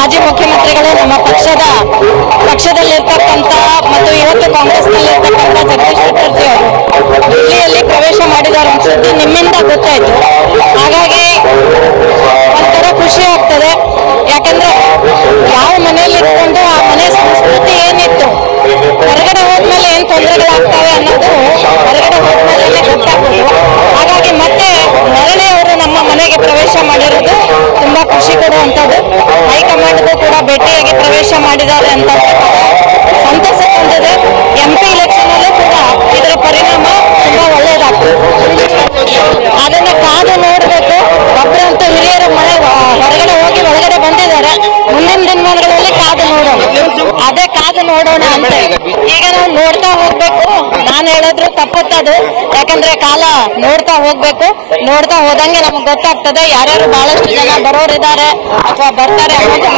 ಮಾಜಿ ಮುಖ್ಯಮಂತ್ರಿಗಳು ನಮ್ಮ ಪಕ್ಷದಲ್ಲಿರ್ತಕ್ಕಂಥ ಮತ್ತು ಇವತ್ತು ಕಾಂಗ್ರೆಸ್ನಲ್ಲಿರ್ತಕ್ಕಂಥ ಜಗದೀಶ್ ಶೆಟ್ಟರ್ಜಿ ಅವರು ದಿಲ್ಲಿಯಲ್ಲಿ ಪ್ರವೇಶ ಮಾಡಿದ್ದಾರೆ ಅಂತ ಸುದ್ದಿ ನಿಮ್ಮಿಂದ ಗೊತ್ತಾಯ್ತು. ಹಾಗಾಗಿ ಒಂಥರ ಖುಷಿ ಆಗ್ತದೆ. ಯಾಕಂದ್ರೆ ಯಾವ ಮನೆಯಲ್ಲಿ ಇಟ್ಕೊಂಡು ಆ ಮನೆ ಸಂಸ್ಕೃತಿ ಏನಿತ್ತು, ಹೊರಗಡೆ ಹೋದ್ಮೇಲೆ ಏನ್ ತೊಂದರೆಗಳಾಗ್ತವೆ ಅನ್ನೋದು ಹೊರಗಡೆ ಹೋದ್ಮೇಲೆ ಗೊತ್ತಾಗೋದು. ಹಾಗಾಗಿ ಮತ್ತೆ ಮರಳಿ ಅವರು ನಮ್ಮ ಮನೆಗೆ ಪ್ರವೇಶ ಮಾಡಿರೋದು ತುಂಬಾ ಖುಷಿ ಕೊಡುವಂಥದ್ದು. ಹೈಕಮಾಂಡ್ಗೂ ಕೂಡ ಭೇಟಿಯಾಗಿ ಪ್ರವೇಶ ಮಾಡಿದ್ದಾರೆ ಅಂತ ಸಂತಸ ತಂದಿದೆ. MP ಎಲೆಕ್ಷನ್ ಅಲ್ಲೂ ಕೂಡ ಇದರ ಪರಿಣಾಮ ತುಂಬಾ ಒಳ್ಳೆಯದಾಗ್ತದೆ. ಅದನ್ನ ಕಾದು ನೋಡ್ಬೇಕು. ಒಬ್ಬರಂತೂ ಹಿರಿಯರ ಮನೆ ಹೊರಗಡೆ ಹೋಗಿ ಒಳಗಡೆ ಬಂದಿದ್ದಾರೆ. ಮುಂದಿನ ದಿನಮಾನಗಳಲ್ಲಿ ಕಾದು ನೋಡೋಣ, ಅದೇ ಕಾದು ನೋಡೋಣ ಅಂತ ಈಗ ನಾವು ನೋಡ್ತಾ ಹೋಗ್ಬೇಕು. ನಾನು ಹೇಳಿದ್ರು ತಪ್ಪುತ್ತದು. ಯಾಕಂದ್ರೆ ಕಾಲ ನೋಡ್ತಾ ಹೋಗ್ಬೇಕು. ನೋಡ್ತಾ ಹೋದಂಗೆ ನಮ್ಗೆ ಗೊತ್ತಾಗ್ತದೆ ಯಾರ್ಯಾರು ಬಹಳಷ್ಟು ಜನ ಬರೋರಿದ್ದಾರೆ ಅಥವಾ ಬರ್ತಾರೆ ಅನ್ನೋದು.